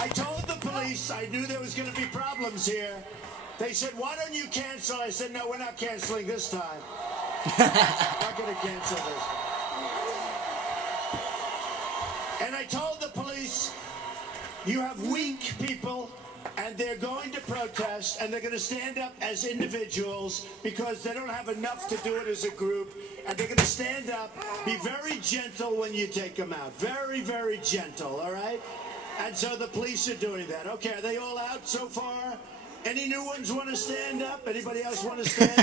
I told the police I knew there was going to be problems here. They said, why don't you cancel? I said, no, we're not canceling this time. Not going to cancel this. And I told the police, you have weak people, and they're going to protest, and they're going to stand up as individuals because they don't have enough to do it as a group, and they're going to stand up, be very gentle when you take them out. Very, very gentle, all right? And so the police are doing that. Okay, are they all out so far? Any new ones want to stand up? Anybody else want to stand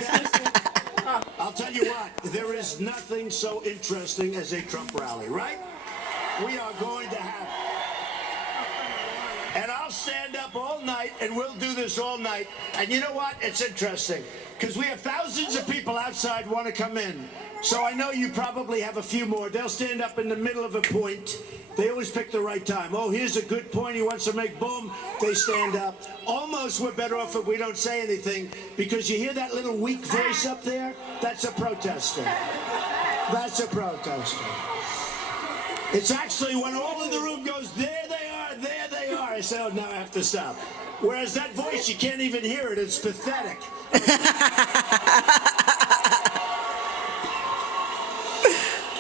up? I'll tell you what, there is nothing so interesting as a Trump rally, right? We are going to have... And I'll stand up all night, and we'll do this all night. And you know what? It's interesting, because we have thousands of people outside want to come in. So I know you probably have a few more. They'll stand up in the middle of a point. They always pick the right time. Oh, here's a good point he wants to make. Boom, they stand up. Almost we're better off if we don't say anything, because you hear that little weak voice up there? That's a protester. That's a protester. It's actually when all in the room goes, there they are, there they are. I say, oh, now I have to stop. Whereas that voice, you can't even hear it. It's pathetic.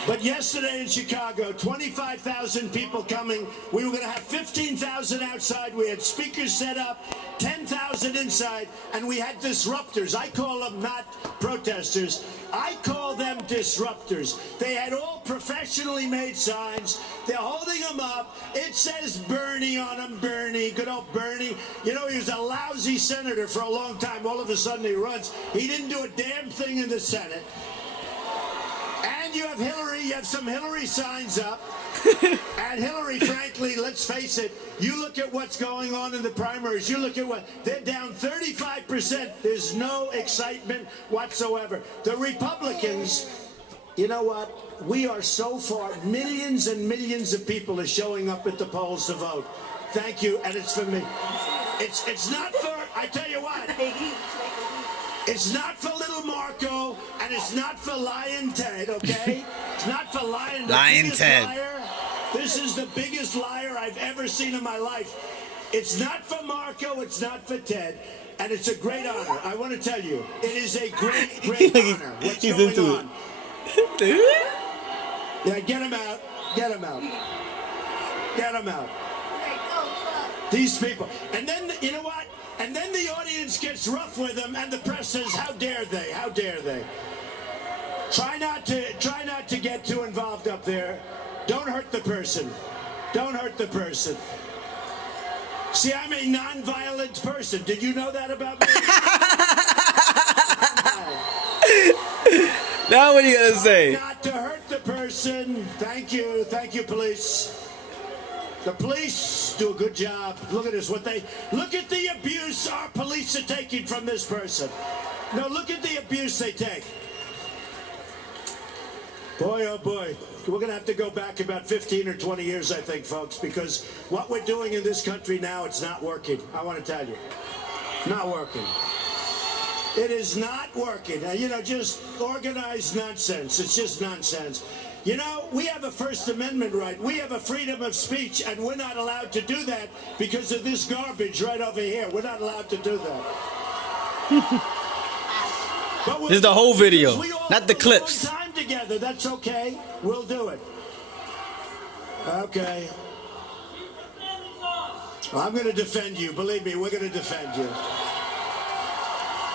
But yesterday in Chicago, 25,000 people coming. We were going to have 15,000 outside. We had speakers set up, 10,000 inside, and we had disruptors. I call them not protesters. I call them disruptors. They had all professionally made signs. They're holding them up. It says Bernie on them, Bernie, good old Bernie. You know, he was a lousy senator for a long time. All of a sudden he runs. He didn't do a damn thing in the Senate. And you have Hillary, you have some Hillary signs up. And Hillary, frankly, let's face it, you look at what's going on in the primaries, you look at what, they're down 35%. There's no excitement whatsoever. The Republicans, you know what? We are so far, millions and millions of people are showing up at the polls to vote. Thank you, and it's for me. It's not for, I tell you what. It's not for little Marco, and it's not for Lion Ted, okay? It's not for Lion Ted. Liar. This is the biggest liar I've ever seen in my life. It's not for Marco, it's not for Ted, and it's a great honor. I want to tell you, it is a great, great honor. What's going on? Yeah, get him out. Get him out. Get him out. These people. And then, you know what? And then the audience gets rough with them, and the press says, how dare they? How dare they? Try not to get too involved up there. Don't hurt the person. Don't hurt the person. See, I'm a non-violent person. Did you know that about me? Now what are you gonna say? Not to hurt the person. Thank you, police. The police do a good job. Look at this. Look at the abuse our police are taking from this person. No, look at the abuse they take. Boy, oh boy. We're going to have to go back about 15 or 20 years, I think, folks, because what we're doing in this country now, it's not working. I want to tell you. Not working. It is not working. You know, just organized nonsense. It's just nonsense. You know, we have a First Amendment right. We have a freedom of speech, and we're not allowed to do that because of this garbage right over here. We're not allowed to do that. This is the whole video, not the clips. Time together. That's okay. We'll do it. Okay. Well, I'm going to defend you. Believe me, we're going to defend you.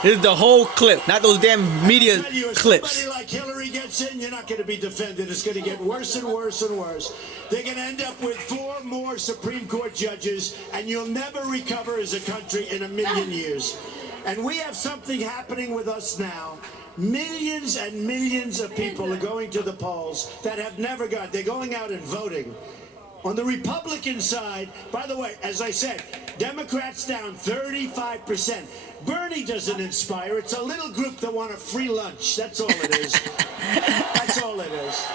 This is the whole clip, not those damn media clips. Somebody like Hillary gets in, you're not going to be defended. It's going to get worse and worse and worse. They're going to end up with 4 more Supreme Court judges, and you'll never recover as a country in a million years. And we have something happening with us now. Millions and millions of people are going to the polls that have never gone. They're going out and voting. On the Republican side, by the way, as I said, Democrats down 35%. Bernie doesn't inspire. It's a little group that want a free lunch. That's all it is. That's all it is.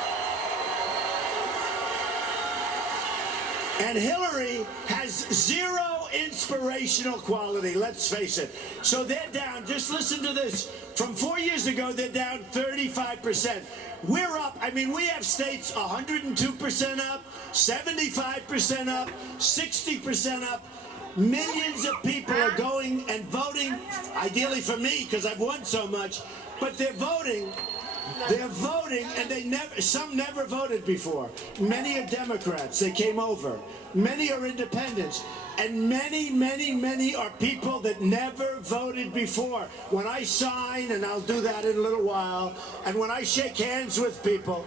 And Hillary has zero inspirational quality, let's face it. So they're down, just listen to this. From 4 years ago, they're down 35%. We're up, I mean, we have states 102% up, 75% up, 60% up. Millions of people are going and voting, ideally for me, because I've won so much, but they're voting. They're voting, and some never voted before. Many are Democrats. They came over. Many are independents. And many are people that never voted before. When I sign, and I'll do that in a little while, and when I shake hands with people,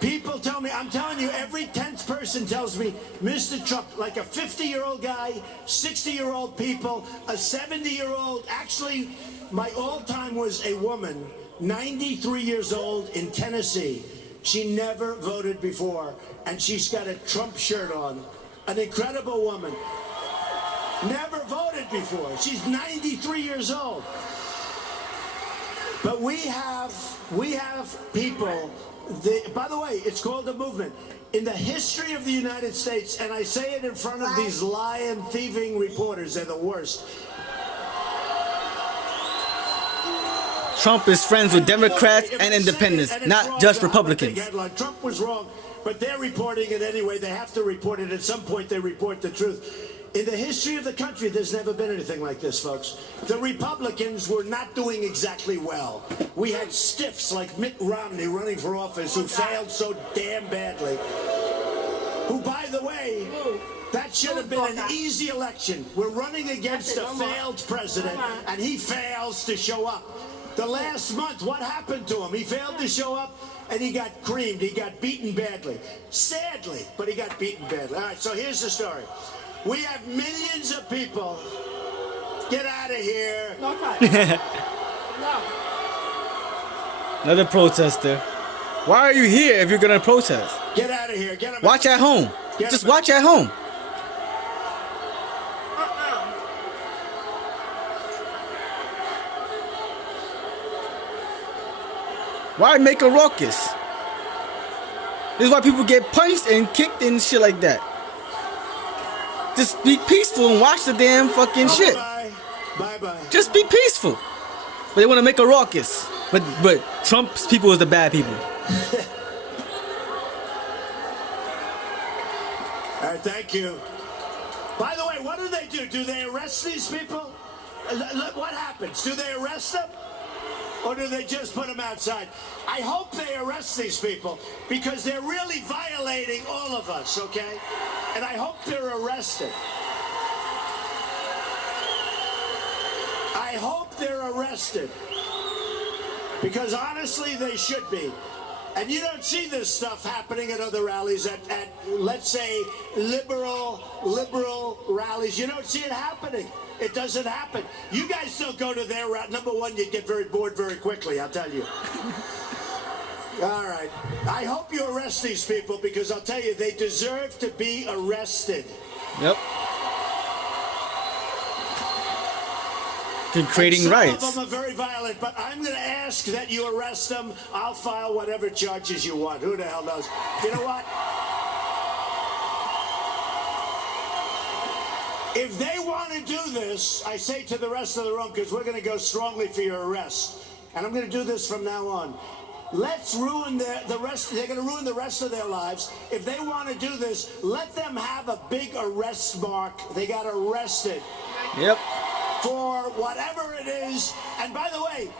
people tell me, I'm telling you, every 10th person tells me, Mr. Trump, like a 50-year-old guy, 60-year-old people, a 70-year-old. Actually, my all-time was a woman, 93 years old in Tennessee. She never voted before, and she's got a Trump shirt on. An incredible woman. Never voted before. She's 93 years old. But we have people, by the way, it's called a movement. In the history of the United States, and I say it in front of these lying, thieving reporters, they're the worst. Trump is friends with Democrats and independents, not just Republicans. Trump was wrong, but they're reporting it anyway. They have to report it. At some point, they report the truth. In the history of the country, there's never been anything like this, folks. The Republicans were not doing exactly well. We had stiffs like Mitt Romney running for office who failed so damn badly. Who, by the way, that should have been an easy election. We're running against a failed president, and he fails to show up. The last month, what happened to him? He failed to show up, and he got creamed. He got beaten badly. Sadly, but he got beaten badly. All right, so here's the story. We have millions of people. Get out of here. No. Another protester. Why are you here if you're going to protest? Get out of here. Get him. Watch at home. Just watch at home. Why make a ruckus? This is why people get punched and kicked and shit like that. Just be peaceful and watch the damn fucking shit. Bye. Just be peaceful. But they want to make a ruckus. But Trump's people is the bad people. All right, thank you. By the way, what do they do? Do they arrest these people? What happens? Do they arrest them? Or do they just put them outside? I hope they arrest these people because they're really violating all of us, okay? And I hope they're arrested. I hope they're arrested. Because honestly, they should be. And you don't see this stuff happening at other rallies, at let's say, liberal rallies. You don't see it happening. It doesn't happen. You guys don't go to their route. Number one, you get very bored very quickly, I'll tell you. All right. I hope you arrest these people because I'll tell you, they deserve to be arrested. Yep. Creating riots. Some of them are very violent, but I'm going to ask that you arrest them. I'll file whatever charges you want. Who the hell knows? You know what? If they want to do this, I say to the rest of the room, because we're going to go strongly for your arrest, and I'm going to do this from now on. Let's ruin the rest. They're going to ruin the rest of their lives. If they want to do this, let them have a big arrest mark. They got arrested. Yep. For whatever it is. And by the way,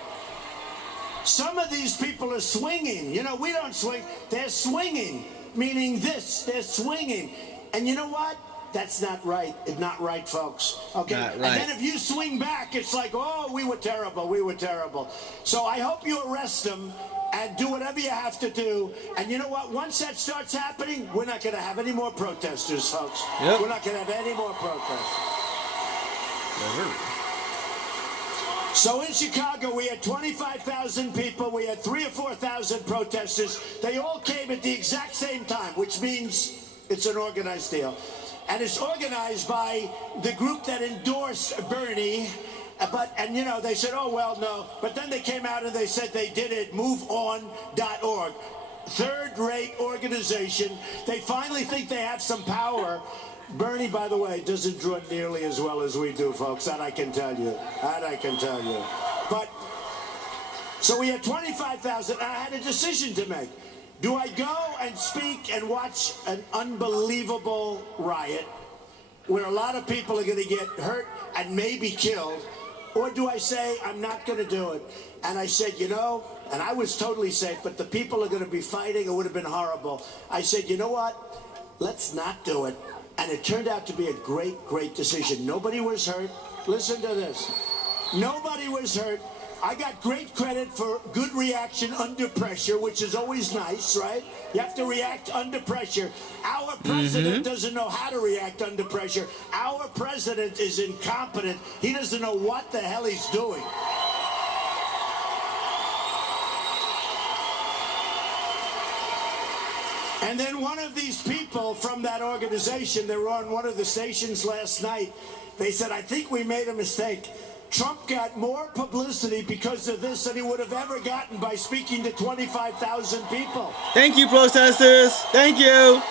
some of these people are swinging. You know, we don't swing. They're swinging, meaning this. They're swinging. And you know what? That's not right. It's not right, folks. Okay? Not right. And then if you swing back, it's like, oh, we were terrible. We were terrible. So I hope you arrest them and do whatever you have to do. And you know what? Once that starts happening, we're not going to have any more protesters, folks. Yep. We're not going to have any more protesters. So in Chicago, we had 25,000 people. We had 3,000 or 4,000 protesters. They all came at the exact same time, which means it's an organized deal. And it's organized by the group that endorsed Bernie. And you know, they said, oh, well, no. But then they came out and they said they did it, moveon.org. third-rate organization. They finally think they have some power. Bernie, by the way, doesn't draw nearly as well as we do, folks. That I can tell you. That I can tell you. But, so we had 25,000. I had a decision to make. Do I go and speak and watch an unbelievable riot where a lot of people are going to get hurt and maybe killed? Or do I say, I'm not going to do it? And I said, you know, and I was totally safe, but the people are going to be fighting. It would have been horrible. I said, you know what? Let's not do it. And it turned out to be a great, great decision. Nobody was hurt. Listen to this. Nobody was hurt. I got great credit for good reaction under pressure, which is always nice, right? You have to react under pressure. Our president doesn't know how to react under pressure. Our president is incompetent. He doesn't know what the hell he's doing. And then one of these people from that organization, they were on one of the stations last night, they said, I think we made a mistake. Trump got more publicity because of this than he would have ever gotten by speaking to 25,000 people. Thank you, protesters. Thank you.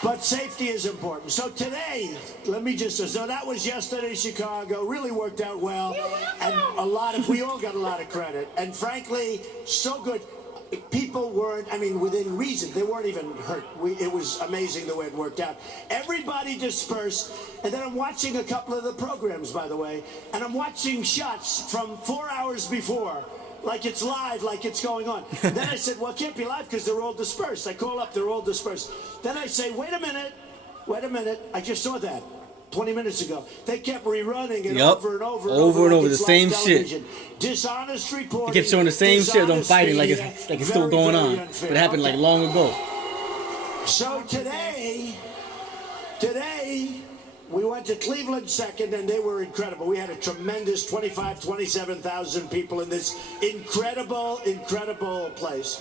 But safety is important. So today, let me just say, so that was yesterday, Chicago. Really worked out well. And we all got a lot of credit. And frankly, so good. People weren't, I mean, within reason, they weren't even hurt. It was amazing the way it worked out. Everybody dispersed, and then I'm watching a couple of the programs, by the way, and I'm watching shots from 4 hours before, like it's live, like it's going on. And then I said, well, it can't be live because they're all dispersed. I call up, they're all dispersed. Then I say, wait a minute, I just saw that 20 minutes ago. They kept rerunning it over and over and over like the same shit. Dishonest reporting. They kept showing the same shit on fighting like it's still going on. But it happened like long ago. So today, we went to Cleveland second, and they were incredible. We had a tremendous 27,000 people in this incredible place.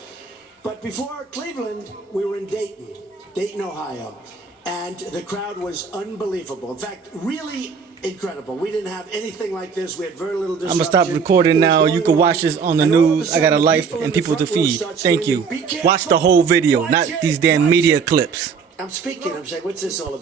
But before Cleveland, we were in Dayton, Ohio. And the crowd was unbelievable. In fact, really incredible. We didn't have anything like this. We had very little disruption. I'm going to stop recording now. You can watch this on the news. I got a life and people to feed. Thank you. Watch the whole video, not these damn media clips. I'm speaking. I'm saying, what's this all about?